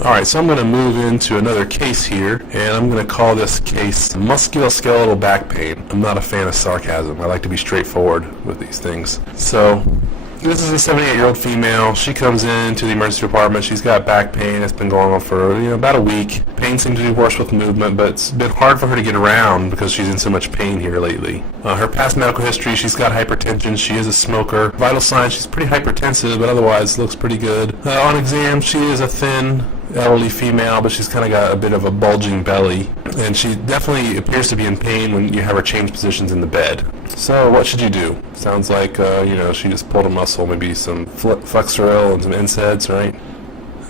Alright, so I'm going to move into another case here, and I'm going to call this case musculoskeletal back pain. I'm not a fan of sarcasm. I like to be straightforward with these things. So, this is a 78-year-old female. She comes into the emergency department. She's got back pain. It's been going on for about a week. Pain seems to be worse with movement, but it's been hard for her to get around because she's in so much pain here lately. Her past medical history, she's got hypertension. She is a smoker. Vital signs, she's pretty hypertensive, but otherwise looks pretty good. On exam, she is a thin, elderly female, but she's kind of got a bit of a bulging belly, and she definitely appears to be in pain when you have her change positions in the bed. So what should you do? Sounds like she just pulled a muscle, maybe some FASTTRACK and some NSAIDs, right?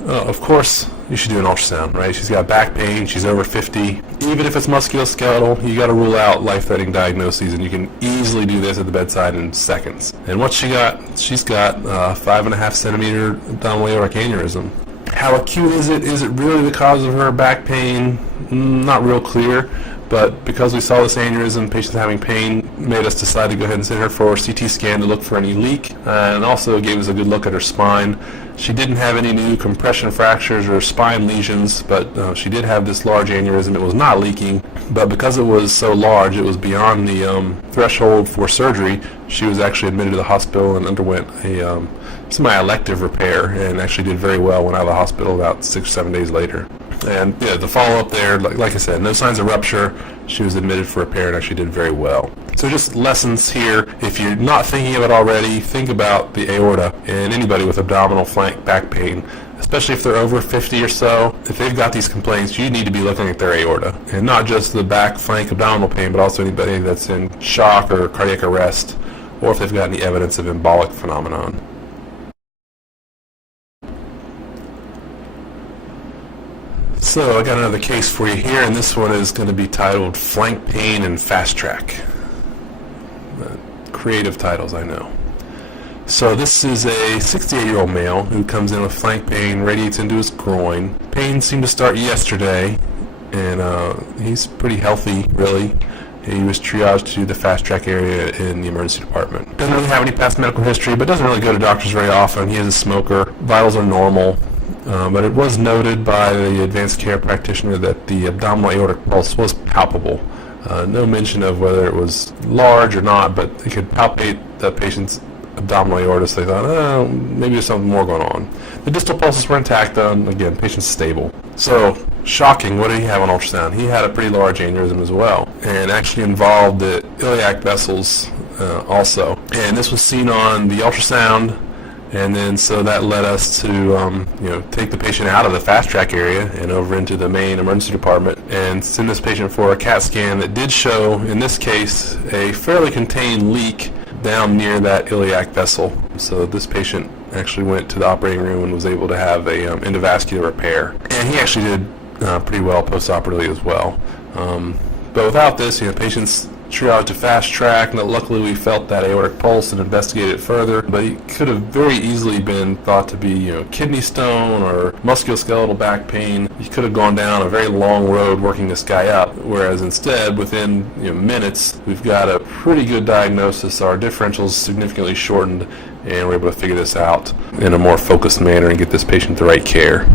Of course you should do an ultrasound, right? She's got back pain, she's over 50. Even if it's musculoskeletal, you got to rule out life-threatening diagnoses, and you can easily do this at the bedside in seconds. And what she got? She's got 5.5 centimeter abdominal aortic aneurysm. How acute is it? Is it really the cause of her back pain? Not real clear, but because we saw this aneurysm, patients having pain, made us decide to go ahead and send her for a CT scan to look for any leak, and also gave us a good look at her spine. She didn't have any new compression fractures or spine lesions, but she did have this large aneurysm. It was not leaking, but because it was so large, it was beyond the threshold for surgery. She was actually admitted to the hospital and underwent a semi-elective repair, and actually did very well. Went out of the hospital about 6-7 days later. And yeah, the follow-up there, like I said, no signs of rupture. She was admitted for repair and actually did very well. So just lessons here. If you're not thinking of it already, think about the aorta, and anybody with abdominal flank back pain, especially if they're over 50 or so, if they've got these complaints, you need to be looking at their aorta. And not just the back flank abdominal pain, but also anybody that's in shock or cardiac arrest, or if they've got any evidence of embolic phenomenon. So I got another case for you here, and this one is going to be titled Flank Pain and FASTTRACK. Creative titles, I know. So this is a 68-year-old male who comes in with flank pain, radiates into his groin. Pain seemed to start yesterday, and he's pretty healthy, really. He was triaged to the FASTTRACK area in the emergency department. Doesn't really have any past medical history, but doesn't really go to doctors very often. He is a smoker. Vitals are normal. But it was noted by the advanced care practitioner that the abdominal aortic pulse was palpable. No mention of whether it was large or not, but they could palpate the patient's abdominal aorta, so they thought, oh, maybe there's something more going on. The distal pulses were intact, though, and again, patient's stable. So, shocking, what did he have on ultrasound? He had a pretty large aneurysm as well, and actually involved the iliac vessels also. And this was seen on the ultrasound. And then so that led us to take the patient out of the FASTTRACK area and over into the main emergency department and send this patient for a CAT scan that did show, in this case, a fairly contained leak down near that iliac vessel. So this patient actually went to the operating room and was able to have a endovascular repair. And he actually did pretty well post-operatively as well. But without this, patients triaged to FASTTRACK, and luckily we felt that aortic pulse and investigated it further, but he could have very easily been thought to be kidney stone or musculoskeletal back pain. He could have gone down a very long road working this guy up, whereas instead within minutes we've got a pretty good diagnosis. Our differentials significantly shortened, and we're able to figure this out in a more focused manner and get this patient the right care.